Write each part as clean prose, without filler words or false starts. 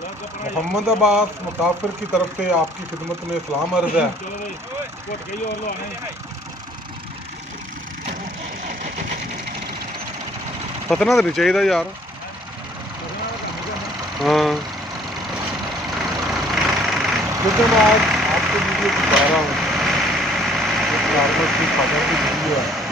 मोहम्मद अब्बास मुसाफिर की तरफ से आपकी खिदमत में सलाम अर्ज है। फसना तो नहीं चाहिए यार। हाँ, क्योंकि मैं आज आपको वीडियो दिखा रहा हूँ, नॉर्मल सी खबर की वीडियो है।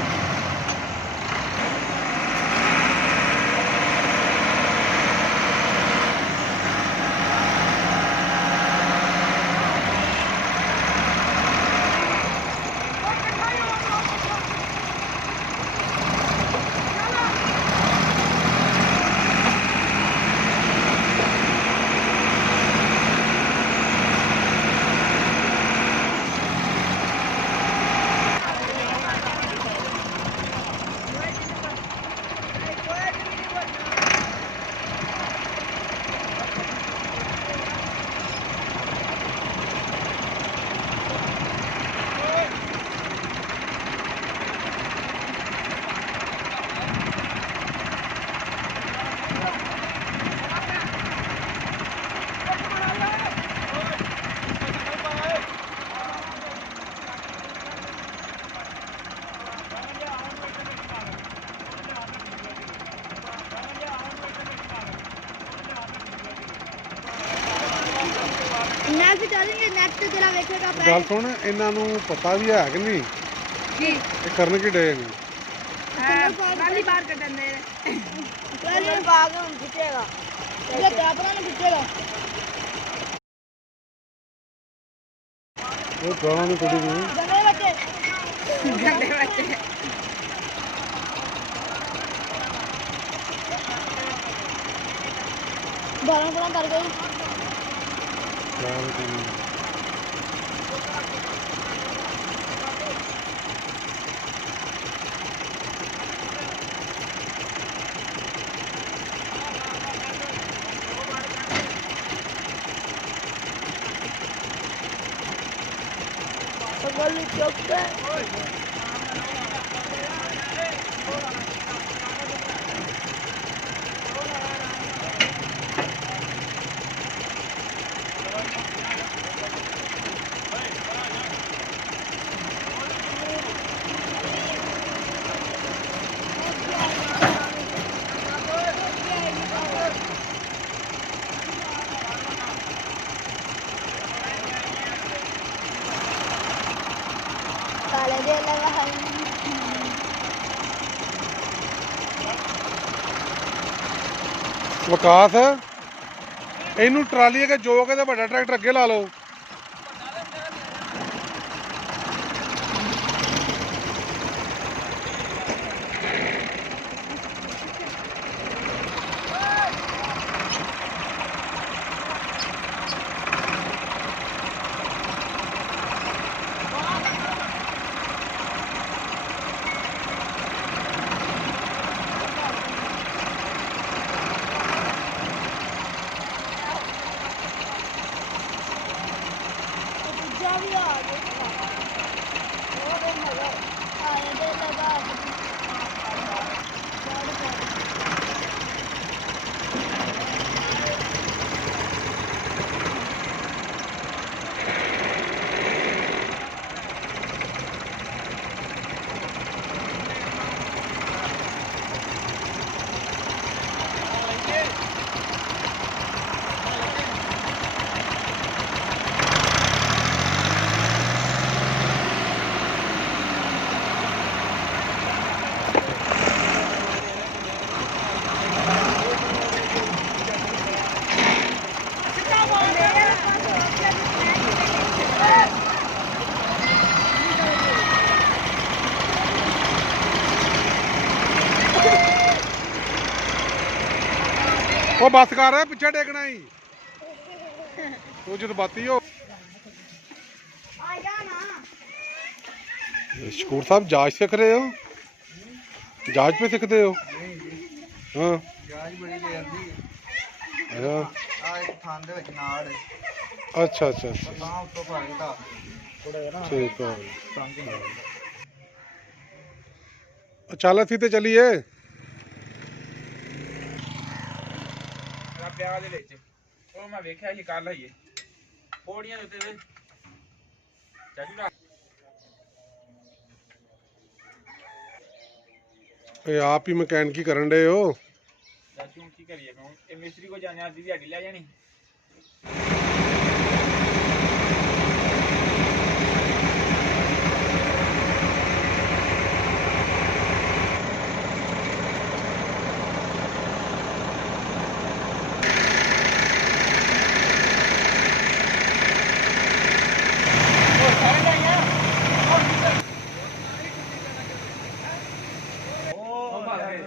गल सुन, इन्हां नूं पता भी है कि नहीं ये करन की डे ने? वो गाना नहीं कुड़ी नहीं बारह कर गई। विकास इनू ट्राली अगे जो के बड़ा ट्रैक्टर अगे ला लो। वो बस कर रहा है पिछे टेकना ही तू जज्बाती हो। शकूर साहब जाज सीख रहे हो? जाज पे सीखते हो? हाँ अच्छा अच्छा ठीक है चल असी तो चलीए। ਉਹ ਮੈਂ ਵੇਖਿਆ ਸੀ ਕੱਲ ਹੀ ਪੌੜੀਆਂ ਦੇ ਉੱਤੇ ਵੇ ਚਾਚੂ ਨਾ ਇਹ ਆਪ ਹੀ ਮਕੈਨਿਕੀ ਕਰਨ ਡਏ ਹੋ। ਚਾਚੂ ਹੁਣ ਕੀ ਕਰੀਏ ਹੁਣ ਇਹ ਮਿਸਤਰੀ ਕੋ ਜਾਣਾ ਅੱਜ ਦੀ ਦਿਹਾੜੀ ਲੈ ਜਾਣੀ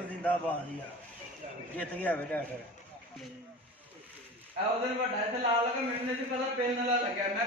ਜ਼ਿੰਦਾਬਾਦ ਯਾਰ ਜਿੱਤ ਗਿਆ ਬੇਟਾ ਫਿਰ ਆ ਉਹਦੇ ਵੱਡਾ ਇੱਥੇ ਲਾ ਲਗਾ ਮੈਨੂੰ ਨਹੀਂ ਪਤਾ ਪੇਨ ਨਾਲ ਲੱਗਿਆ ਮੈਂ